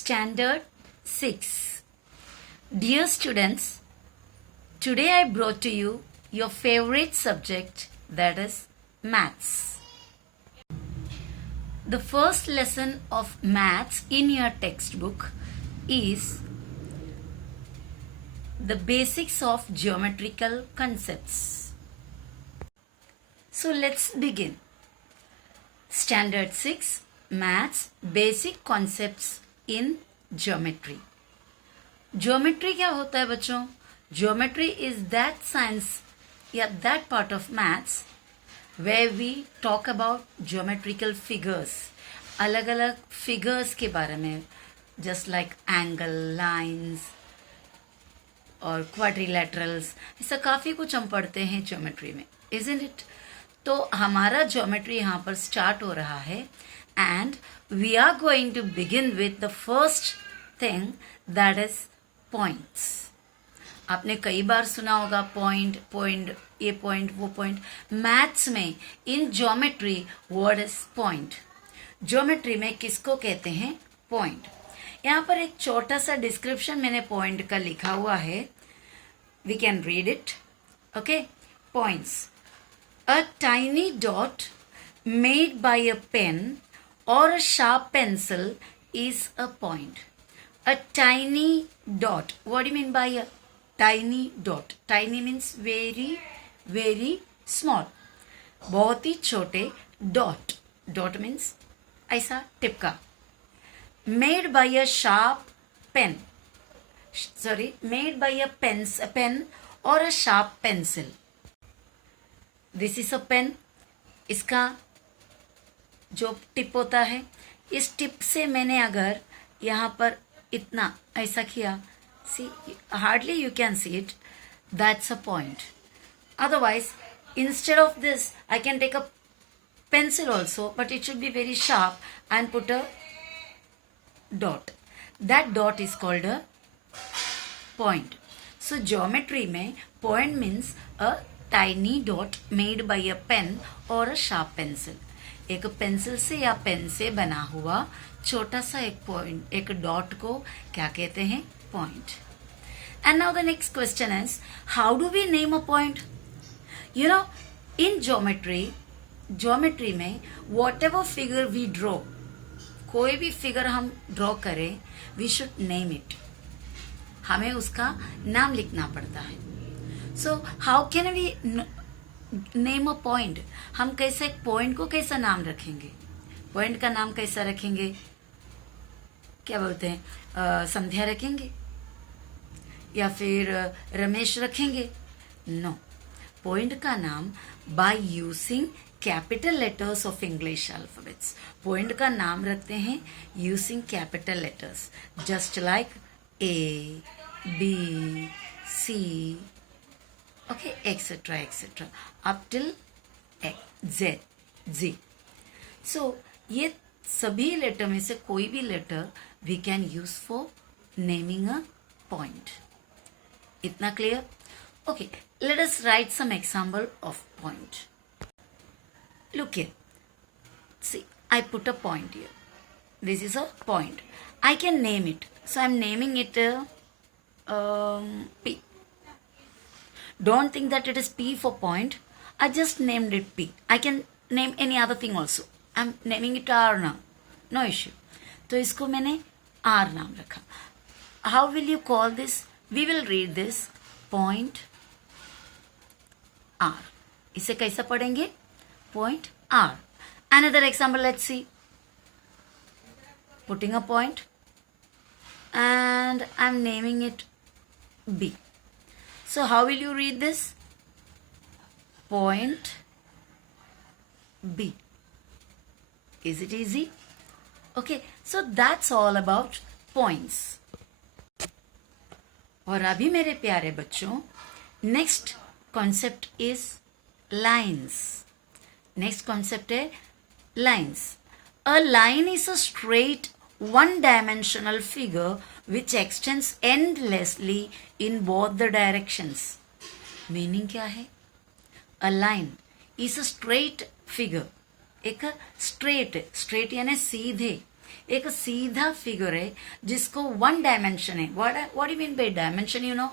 Standard 6. Dear students, today I brought to you your favorite subject, that is maths. The first lesson of maths in your textbook is the basics of geometrical concepts. So let's begin. Standard 6 Maths Basic Concepts in Geometry. Geometry क्या होता है बच्चों? Geometry is that science या that part of maths where we talk about geometrical figures. अलग अलग figures के बारे में, just like angle, lines और quadrilaterals, ऐसा काफ़ी कुछ हम पढ़ते हैं geometry में, isn't it? तो हमारा geometry यहाँ पर start हो रहा है and we are going to begin with the first thing, that is points. आपने कई बार सुना होगा पॉइंट पॉइंट, ये पॉइंट वो पॉइंट. मैथ्स में in geometry word is point. Geometry में किसको कहते हैं? पॉइंट. यहाँ पर एक छोटा सा डिस्क्रिप्शन मैंने पॉइंट का लिखा हुआ है. We can read it. Okay. Points. A tiny dot made by a pen or a sharp pencil is a point. A tiny dot. What do you mean by a tiny dot? Tiny means very, very small. बहुत ही छोटे. Dot. Dot means ऐसा टिपका. Made by a sharp pen. Made by a pen or a sharp pencil. This is a pen. इसका जो tip होता है, इस tip से मैंने अगर यहाँ पर इतना ऐसा किया, see hardly you can see it, that's a point. Otherwise instead of this I can take a pencil also, but it should be very sharp and put a dot. That dot is called a point. So geometry में point means a tiny dot made by a pen और a sharp pencil. एक pencil से या pen से बना हुआ छोटा सा एक पॉइंट, एक डॉट को क्या कहते हैं? Point. And now the next question is, how do we name a point? You know, in geometry में whatever figure we draw, कोई भी फिगर हम ड्रॉ करें, वी शुड नेम इट. हमें उसका नाम लिखना पड़ता है. So how can we name a point? हम कैसे पॉइंट को कैसा नाम रखेंगे? पॉइंट का नाम कैसा रखेंगे? क्या बोलते हैं? संध्या रखेंगे या फिर रमेश रखेंगे? नो. पॉइंट का नाम by using capital letters of English alphabets. Point का नाम रखते हैं using capital letters, just like A, B, C, okay, etc. up till Z. So ये सभी लेटर में से कोई भी letter we can use for naming a point. इतना clear? Okay, let us write some example of point. Look here. See, I put a point here. This is a point. I can name it. So I'm naming it P. Don't think that it is P for point. I just named it P. I can name any other thing also. I'm naming it R now. No issue. तो इसको मैंने R नाम रखा. How will you call this? We will read this point R. इसे कैसा पढ़ेंगे? Point R. Another example, let's see. Putting a point and I'm naming it B. So how will you read this? Point B. Is it easy? Okay, so that's all about points. और अभी मेरे प्यारे बच्चों, next concept is lines. Next concept है lines. A line is a straight one-dimensional figure which extends endlessly in both the directions. Meaning क्या है? A line is a straight figure. एक straight यानी सीधे, एक सीधा फिगर है जिसको वन डायमेंशन है. What you mean by dimension? You know,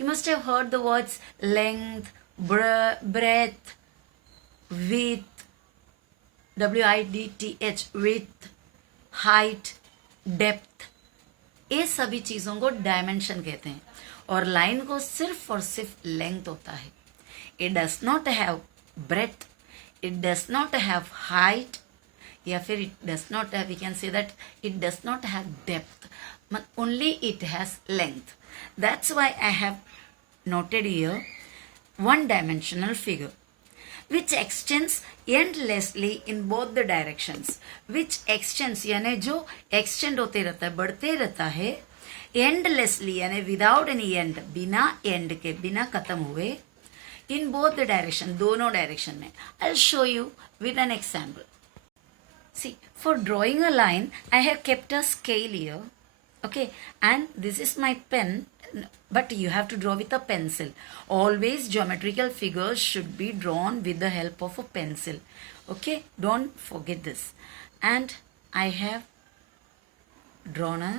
you must have heard the words length, breadth, width, width, width, height, depth. ये सभी चीजों को डायमेंशन कहते हैं. और लाइन को सिर्फ और सिर्फ लेंथ होता है. It does not have breadth, it does not have height, या फिर it does not have, we can say that it does not have depth, only it has length. That's why I have noted here one dimensional figure which extends endlessly in both the directions. which extends यानी जो extend होते रहता है, बढ़ते रहता है, endlessly यानी without any end, बिना end के, बिना खत्म हुए, in both the direction, दोनों direction में. I'll show you with an example. See, for drawing a line I have kept a scale here, okay, and this is my pen, but you have to draw with a pencil. Always geometrical figures should be drawn with the help of a pencil, okay, don't forget this. And I have drawn a,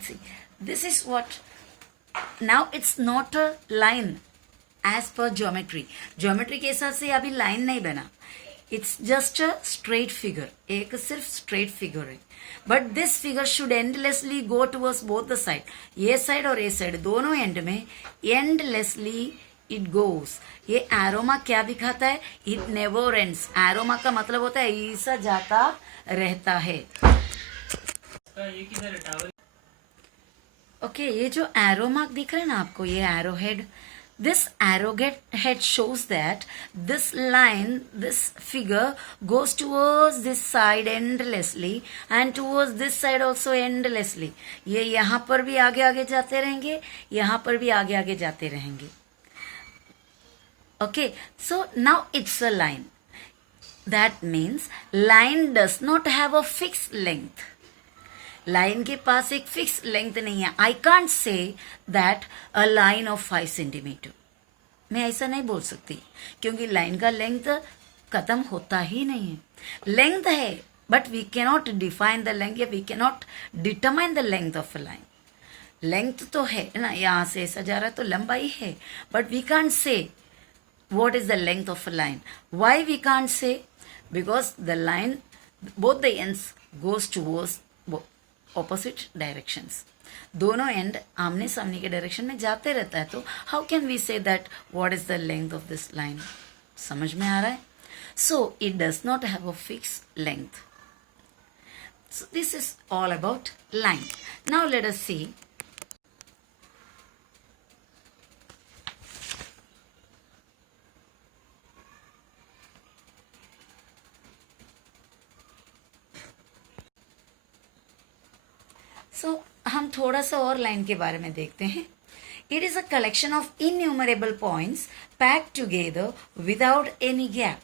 see, this is what, now it's not a line as per geometry के हिसाब से अभी line नहीं बना. It's just a straight figure, एक सिर्फ straight figure है. But this figure should endlessly go towards both the side. ये side और ये side दोनों end में endlessly it goes. ये arrow mark क्या दिखाता है? It never ends. arrow mark का मतलब होता है ऐसा जाता रहता है. Okay, ये जो arrow mark दिख रहा है ना आपको, ये arrow head, this arrowhead shows that this line, this figure goes towards this side endlessly and towards this side also endlessly. ये यहाँ पर भी आगे आगे जाते रहेंगे, यहाँ पर भी आगे आगे जाते रहेंगे. Okay, so now it's a line. That means line does not have a fixed length. Line के पास एक फिक्स लेंथ नहीं है. I can't say that a line of 5 centimetre. मैं ऐसा नहीं बोल सकती क्योंकि लाइन का लेंथ खत्म होता ही नहीं है. लेंथ है but we cannot define the length, या we cannot determine the length of a line. Length तो है ना, यहाँ से ऐसा जा रहा है तो लंबाई है, but we can't say what is the length of a line. Why we can't say? Because the line both the ends goes towards opposite directions. दोनों एंड आमने सामने के डायरेक्शन में जाते रहता है. तो how can we say that what is the length of this line? समझ में आ रहा है? So it does not have a fix length. So this is all about line. Now let us सी हम थोड़ा सा और लाइन के बारे में देखते हैं. It is a collection of innumerable points packed together without any gap.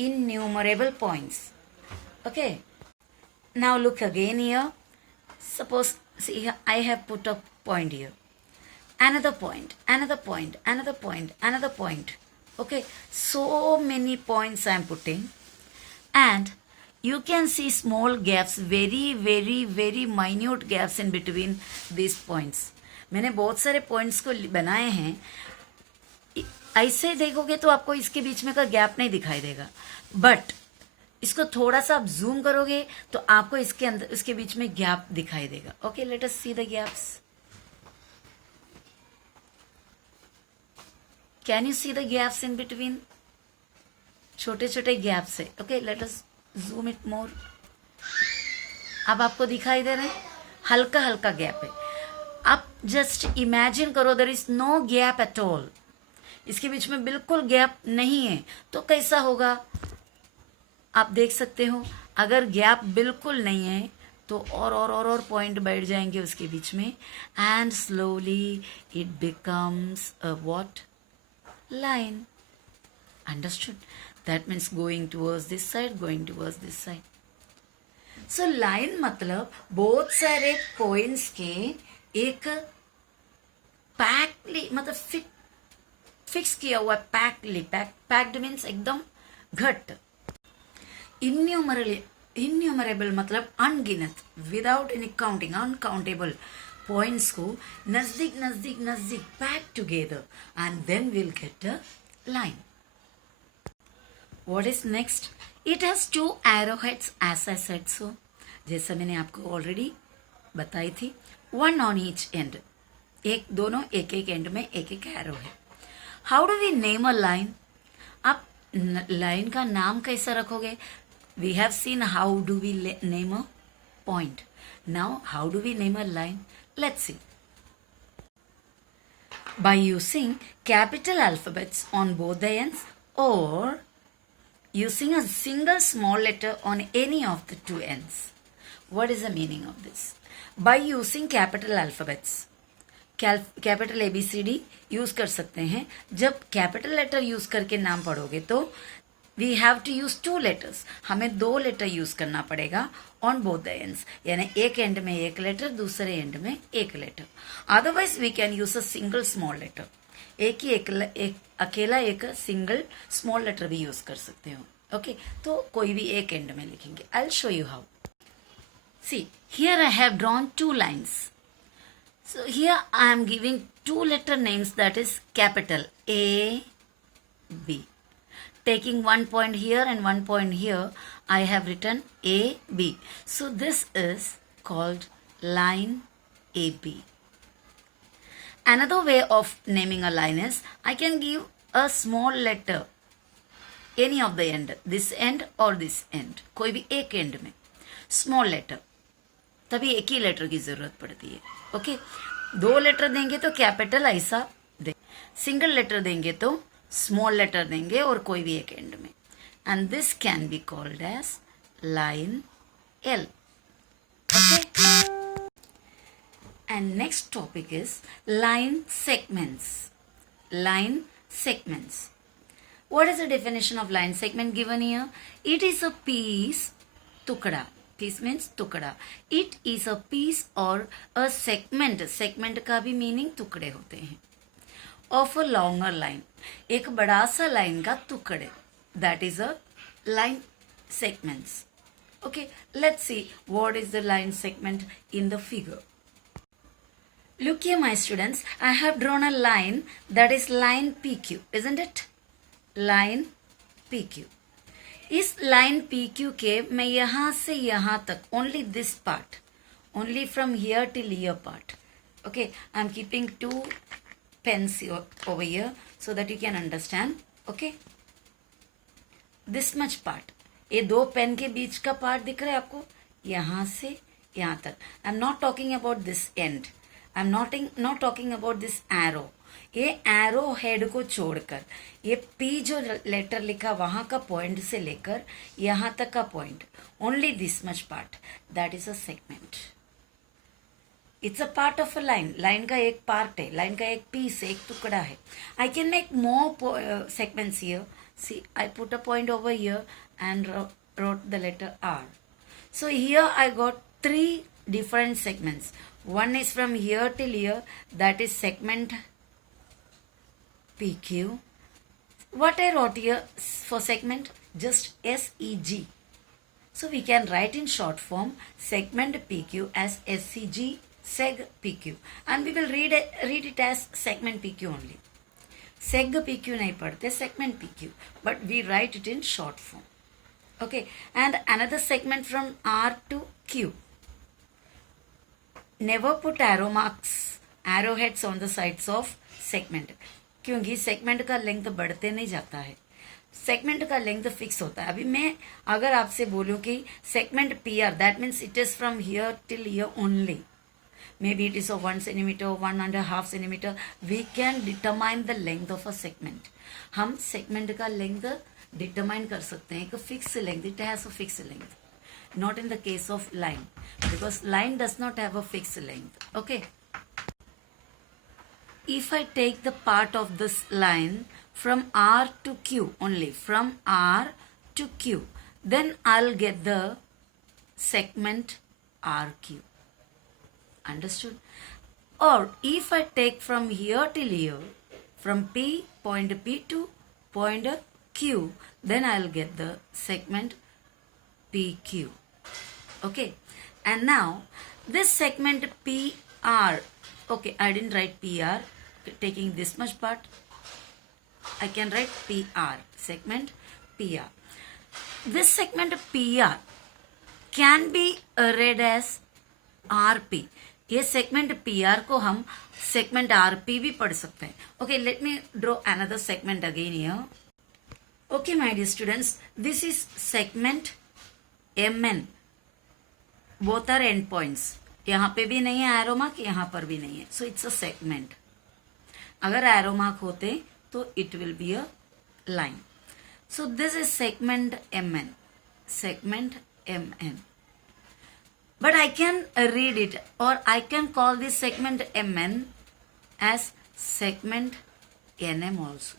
Innumerable points. Okay, now look again here. Suppose I have put a point here. Another point, another point, another point, another point. Okay, so many points I am putting, and you can see small gaps, very minute gaps in between these points. मैंने बहुत सारे points को बनाए हैं. ऐसे देखोगे तो आपको इसके बीच में का गैप नहीं दिखाई देगा, बट इसको थोड़ा सा आप जूम करोगे तो आपको इसके अंदर इसके बीच में गैप दिखाई देगा. Okay, let us see the gaps. Can you see the gaps in between? छोटे छोटे गैप्स है. Okay, let us zoom it more. अब आपको दिखाई दे रहे हैं, हल्का हल्का गैप है. आप जस्ट इमेजिन करो there is no gap at all. इसके बीच में बिल्कुल गैप नहीं है, तो कैसा होगा आप देख सकते हो. अगर गैप बिल्कुल नहीं है तो और पॉइंट बैठ जाएंगे उसके बीच में, and slowly it becomes a what? Line. Understood? That means going towards this side, going towards this side. So line मतलब बहुत सारे पॉइंट्स के एक पैक्डली, मतलब फिक्स किया हुआ. पैक्ड मीन्स एकदम घट. इन्यूमरेबल इन्यूमरेबल मतलब अनगिनत, without any counting, uncountable points को नजदीक नजदीक नजदीक pack together and then will get a line. What is next? It has two arrowheads as I said so. जैसा मैंने आपको ऑलरेडी बताई थी. One on each end. एक दोनों एक एक एंड में एक एक एरो है. How do we name a line? आप लाइन का नाम कैसा रखोगे? We have seen how do we name a point. Now how do we name a line? Let's see. By using capital alphabets on both the ends or using a single small letter on any of the two ends. What is the meaning of this? By using capital alphabets. Capital ABCD use कर सकते हैं. जब capital letter use करके नाम पढ़ोगे तो we have to use 2 letters. हमें 2 letter use करना पड़ेगा ऑन बोथ द एंड्स, यानी एक एंड में एक लेटर, दूसरे एंड में एक letter. Otherwise we can use a single small letter. एक अकेला एक सिंगल स्मॉल लेटर भी यूज कर सकते हो. ओके, तो कोई भी एक एंड में लिखेंगे. I will show you how. See, here I have drawn 2 lines. So here I am giving 2 letter names, that is capital A, B. Taking 1 point here and 1 point here, I have written A, B. So this is called line AB. Another way of naming a line is I can give a small letter any of the end, this end or this end. कोई भी एक end में small letter, तभी एक ही letter की जरूरत पड़ती है. ओके, 2 लेटर देंगे तो कैपिटल ऐसा दे, सिंगल लेटर देंगे तो स्मॉल लेटर देंगे और कोई भी एक एंड में. And this can be called as line L. Okay, and next topic is line segments. Line segments. What is the definition of line segment given here? It is a piece, tukda. Piece means tukda. It is a piece or a segment. Segment का भी meaning टुकड़े होते हैं. Of a longer line. एक बड़ा सा line का टुकड़े. That is a line segments. Okay, let's see what is the line segment in the figure. Look here, my students. I have drawn a line that is line PQ, isn't it? Line PQ. इस line PQ के मैं यहाँ से यहाँ तक only this part, only from here till here part. Okay, I'm keeping 2 pens over here so that you can understand. Okay, this much part. ये 2 pen के बीच का पार्ट दिख रहा है आपको, यहाँ से यहाँ तक. I'm not talking about this end. I'm not talking about this arrow. ये एरो हेड को छोड़कर ये P जो लेटर लिखा वहां का पॉइंट से लेकर यहाँ तक का point, only this much part, that is a segment. It's a part of a line. Line का एक पार्ट है, लाइन का एक पीस है, एक टुकड़ा है. I can make more segments here. See, I put a point over here and wrote the letter R. So here I got 3 different segments. One is from here till here, that is segment PQ. What I wrote here for segment? Just SEG. So we can write in short form segment PQ as SEG, seg PQ, and we will read it as segment PQ only. Seg PQ nahi padhte, segment PQ, but we write it in short form. Okay, and another segment from R to Q. Never put arrow marks, arrowheads on the sides of segment, क्योंकि segment का length बढ़ते नहीं जाता है. Segment का length fix होता है. अभी मैं अगर आपसे बोलूं कि segment PR, that means it is from here till here only, may be it is 1 centimetre, 1.5 centimetre, we can determine the length of a segment. हम सेगमेंट का लेंथ डिटरमाइन कर सकते हैं. एक fix length, it has a fix length. Not in the case of line, because line does not have a fixed length. Okay. If I take the part of this line from R to Q only, from R to Q, then I'll get the segment RQ. Understood? Or if I take from here till here, from point P to point Q, then I'll get the segment PQ. Okay, and now this segment PR. Okay, I didn't write PR. Taking this much part, I can write PR, segment PR. This segment PR can be read as RP. ये segment PR को हम segment RP भी पढ़ सकते हैं. Okay, let me draw another segment again here. Okay, my dear students, this is segment MN. Both are end points. यहाँ पे भी नहीं है एरो मार्क, यहाँ पर भी नहीं है. So it's a segment. अगर एरो मार्क होते तो it will be a line. So this is segment MN. Segment MN. But I can read it, or I can call this segment MN as segment NM also.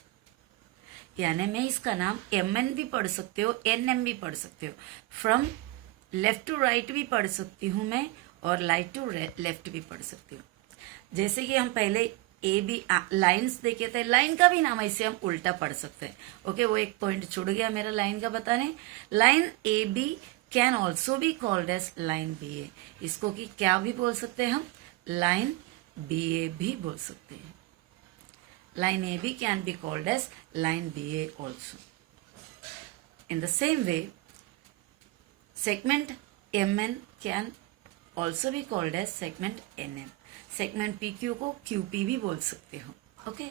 यानी मैं इसका नाम MN भी पढ़ सकते हो, NM भी पढ़ सकते हो. फ्रॉम लेफ्ट टू राइट भी पढ़ सकती हूँ मैं, और राइट टू लेफ्ट भी पढ़ सकती हूँ. जैसे कि हम पहले ए बी लाइन्स देखे थे, लाइन का भी नाम ऐसे हम उल्टा पढ़ सकते हैं. ओके, वो एक पॉइंट छूट गया मेरा लाइन का बताने. Line A B can also be called as line B A. इसको कि क्या भी बोल सकते हैं हम, लाइन बी ए भी बोल सकते हैं. Line A B can be called as line B A also. In the same way segment M N can also be called as segment N M. Segment P Q को Q P भी बोल सकते हो. Okay,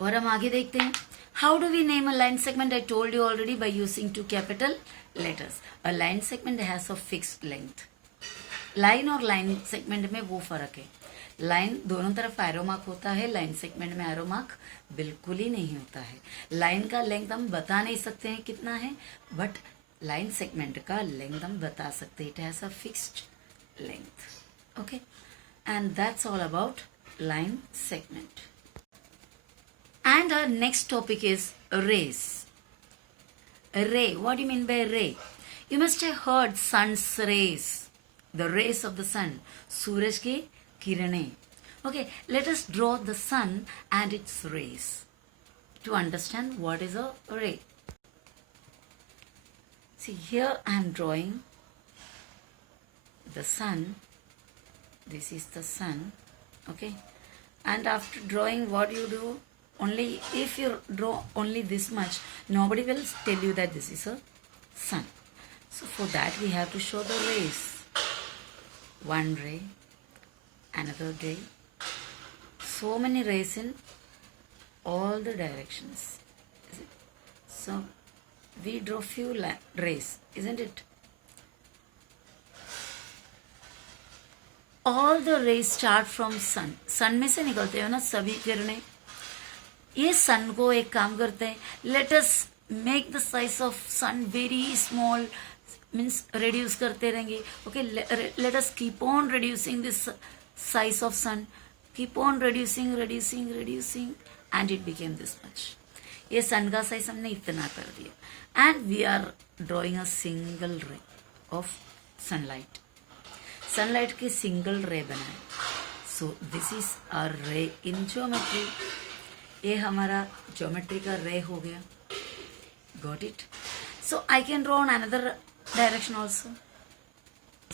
और हम आगे देखते हैं. How do we name a line segment? I told you already, by using two capital letters. A line segment has a fixed length. Line और लाइन सेगमेंट में वो फर्क है. लाइन दोनों तरफ एरो मार्क होता है, लाइन सेगमेंट में एरो मार्क बिल्कुल ही नहीं होता है. लाइन का लेंथ हम बता नहीं सकते हैं कितना है, बट लाइन सेगमेंट का लेंथ हम बता सकते हैं. It has a fixed length. Okay, and that's all about line segment. And our next topic is rays. Ray. What do you mean by ray? You must have heard sun's rays. The rays of the sun. सूरज की किरणें. Okay, let us draw the sun and its rays to understand what is a ray. See, here I am drawing the sun. This is the sun. Okay, and after drawing, what you do? Only if you draw only this much, nobody will tell you that this is a sun. So for that we have to show the rays. One ray, another ray. So many rays in all the directions. So we draw few rays, isn't it? All the rays start from sun. sun में से निकलते हो ना सभी किरणें. ये सन को एक काम करते हैं, let us make the size of sun very small, means reduce करते रहेंगे. Okay, let us keep on reducing this size of sun, keep on reducing reducing reducing and it became this much. ये sun का size हमने इतना कर दिया, and we are drawing a single ray of sunlight. Sunlight के single ray बनाए. सो this is a रे in geometry. ये हमारा ज्योमेट्री का रे हो गया. Got it? So I can draw on another direction also.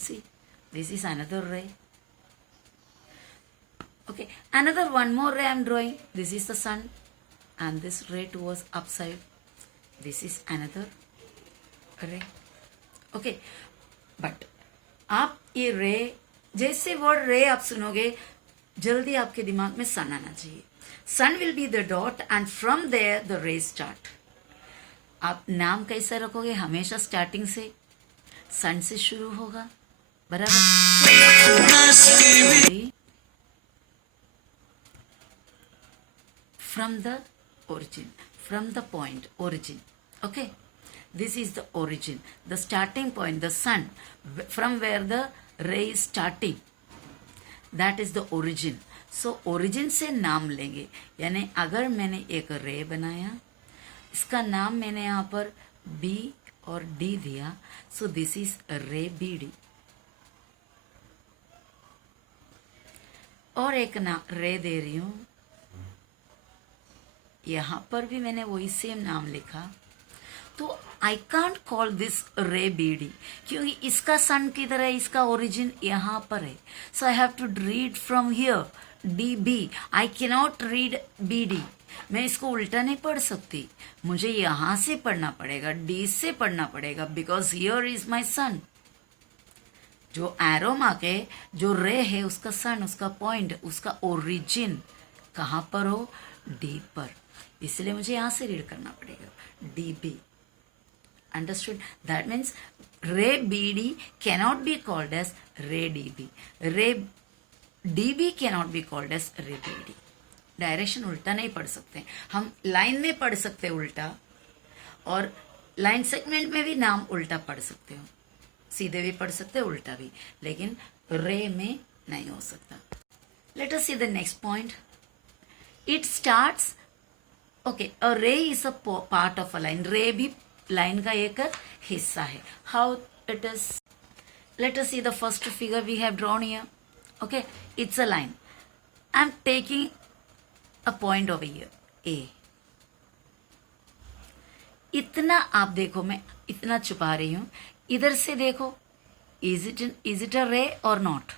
See, this is another ray. Okay, another one more ray I am drawing. This is the sun and this ray towards upside. This is another ray. Okay, but आप ये रे, जैसे word रे आप सुनोगे जल्दी आपके दिमाग में सन आना चाहिए. Sun will be the dot and from there the rays start. आप नाम कैसे रखोगे? हमेशा स्टार्टिंग से सन से शुरू होगा, बराबर. From the origin, from the point origin. Okay, this is the origin, the starting point, the sun, from where the ray is starting. That is the origin. So origin से नाम लेंगे. यानी अगर मैंने एक रे बनाया, इसका नाम मैंने यहाँ पर बी और डी दिया, सो दिस इज रे बी डी. और एक रे दे रही हूं, यहाँ पर भी मैंने वही सेम नाम लिखा. तो आई कांट कॉल दिस रे बी डी, क्योंकि इसका सन किधर है, इसका ओरिजिन यहाँ पर है. So I have to read from here D B. I cannot read B D. मैं इसको उल्टा नहीं पढ़ सकती, मुझे यहाँ से पढ़ना पड़ेगा, डी से पढ़ना पड़ेगा, बिकॉज हियर इज माई सन. जो एरो मार्क है, जो रे है, उसका सन, उसका पॉइंट, उसका ओरिजिन कहाँ पर हो, डी पर. इसलिए मुझे यहाँ से रीड करना पड़ेगा, D B. Understood? That means ray B D cannot be called as ray D B. Ray D B cannot be called as ray B D. Direction उल्टा नहीं पढ़ सकते. हम लाइन में पढ़ सकते उल्टा, और लाइन सेगमेंट में भी नाम उल्टा पढ़ सकते हो, सीधे भी पढ़ सकते हो, उल्टा भी, लेकिन रे में नहीं हो सकता. Let us see the next point. It starts, okay, a ray is a part of a line. Ray भी लाइन का एक हिस्सा है. How it is? Let us see the first figure we have drawn here. Okay, it's a line. I am taking a point over here, A. इतना आप देखो, मैं इतना छुपा रही हूं. इधर से देखो, इज इट अ रे और नॉट?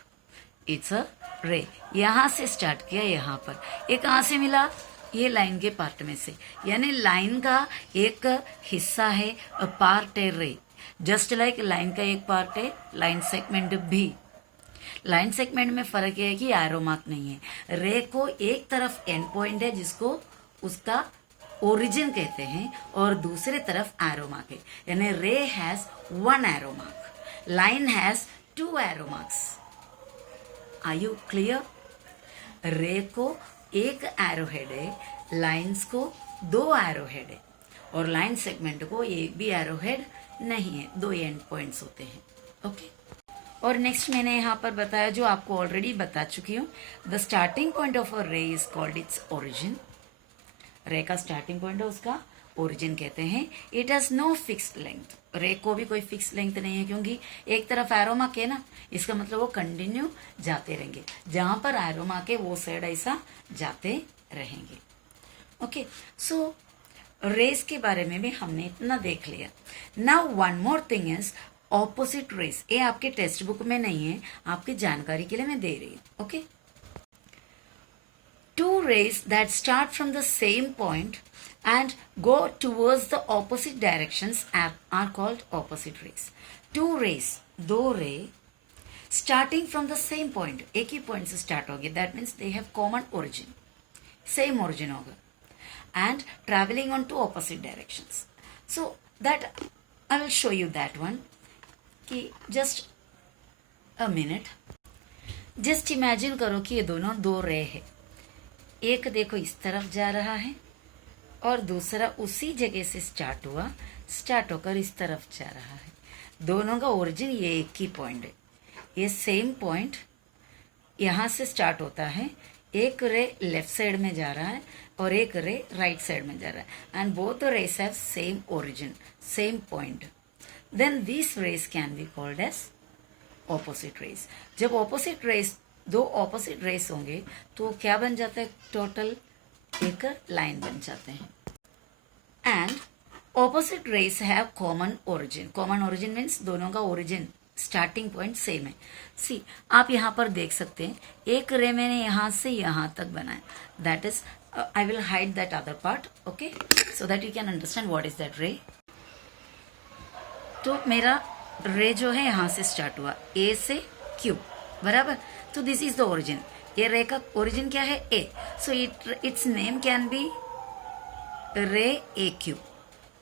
इट्स अ रे. यहां से स्टार्ट किया, यहां पर. ये कहां से मिला? ये लाइन के पार्ट में से. यानी लाइन का एक हिस्सा है, पार्ट है रे. जस्ट लाइक लाइन का एक पार्ट है लाइन सेगमेंट भी. लाइन सेगमेंट में फर्क ये है कि एरो मार्क नहीं है. रे को एक तरफ एंड पॉइंट है जिसको उसका ओरिजिन कहते हैं, और दूसरे तरफ एरो मार्क है. यानी ray has one arrow mark, line has two arrow marks. Are you clear? Ray को एक एरो हेड है, लाइन्स को दो एरो हेड है, और लाइन सेगमेंट को एक भी एरो हेड नहीं है, दो एंड पॉइंट्स होते हैं. ओके. और नेक्स्ट मैंने यहाँ पर बताया, जो आपको ऑलरेडी बता चुकी हूँ. The starting point of a ray is called its origin. रे का स्टार्टिंग पॉइंट है, उसका ओरिजिन कहते हैं. It has no fixed length. Ray को भी कोई फिक्स लेंथ नहीं है, क्योंकि एक तरफ एरो मार्क है ना, इसका मतलब वो कंटिन्यू जाते रहेंगे. जहां पर एरो मार्क है वो साइड ऐसा जाते रहेंगे. ओके. सो रेस के बारे में भी हमने इतना देख लिया. Now one more thing is opposite rays. ये आपके टेक्स्ट बुक में नहीं है, आपकी जानकारी के लिए मैं दे रही हूँ. Okay. Two rays that start from the same point and go towards the opposite directions are called opposite rays. Two rays, दो रे, starting from the same point, एक ही point से start होगी. That means they have common origin, same origin होगा, and traveling on two opposite directions. So that I will show you that one. कि just a minute. Just imagine करो कि ये दोनों दो रे है. एक देखो इस तरफ जा रहा है, और दूसरा उसी जगह से स्टार्ट हुआ, स्टार्ट होकर इस तरफ जा रहा है. दोनों का ओरिजिन ये एक ही पॉइंट है. ये सेम पॉइंट यहाँ से स्टार्ट होता है. एक रे लेफ्ट साइड में जा रहा है और एक रे राइट साइड में जा रहा है, and both the rays have same origin, same point. Then this rays can be called as opposite rays. जब ऑपोजिट रेस, दो ऑपोजिट रेस होंगे तो क्या बन जाता है? टोटल एक लाइन बन जाते हैं. And opposite rays have common origin. Common origin means दोनों का ओरिजिन, स्टार्टिंग पॉइंट सेम है. सी, आप यहाँ पर देख सकते हैं, एक रे मैंने यहाँ से यहाँ तक बनाया. That is, I will hide that other part, okay, so that you can understand what is that रे. तो मेरा रे जो है यहाँ से स्टार्ट हुआ, ए से क्यू, बराबर. तो दिस इज द ओरिजिन. ये रे का ओरिजिन क्या है? A. So its name can be ray A Q.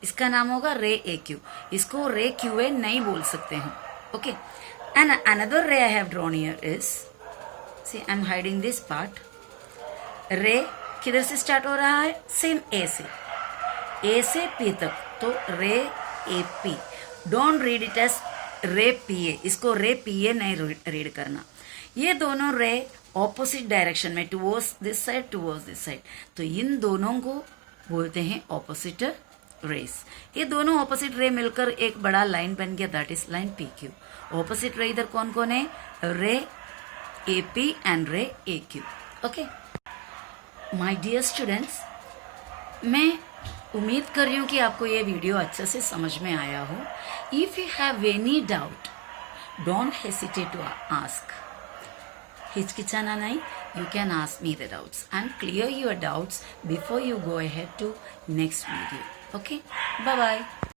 इसका नाम होगा रे ए क्यू. इसको रे क्यू ए नहीं बोल सकते हैं. Okay. And another ray I have drawn here is, see I am hiding this part. Ray किधर से स्टार्ट हो रहा है? सेम ए से पी तक, तो ray A P. Don't read it as ray P A. इसको रे पी ए नहीं रीड करना. ये दोनों रे ऑपोजिट डायरेक्शन में, towards this side, towards this side, तो इन दोनों को बोलते हैं ऑपोजिट रेस. ये दोनों ऑपोजिट रे मिलकर एक बड़ा लाइन बन गया, that is line P Q. Opposite रे इधर कौन कौन है? रे A P and ray A Q. Okay my dear students, मैं उम्मीद कर रही हूँ कि आपको ये वीडियो अच्छे से समझ में आया हो. If you have any doubt, don't hesitate to ask. हिचकिचाना नहीं. You can ask me the doubts and clear your doubts before you go ahead to next video. Okay, bye bye.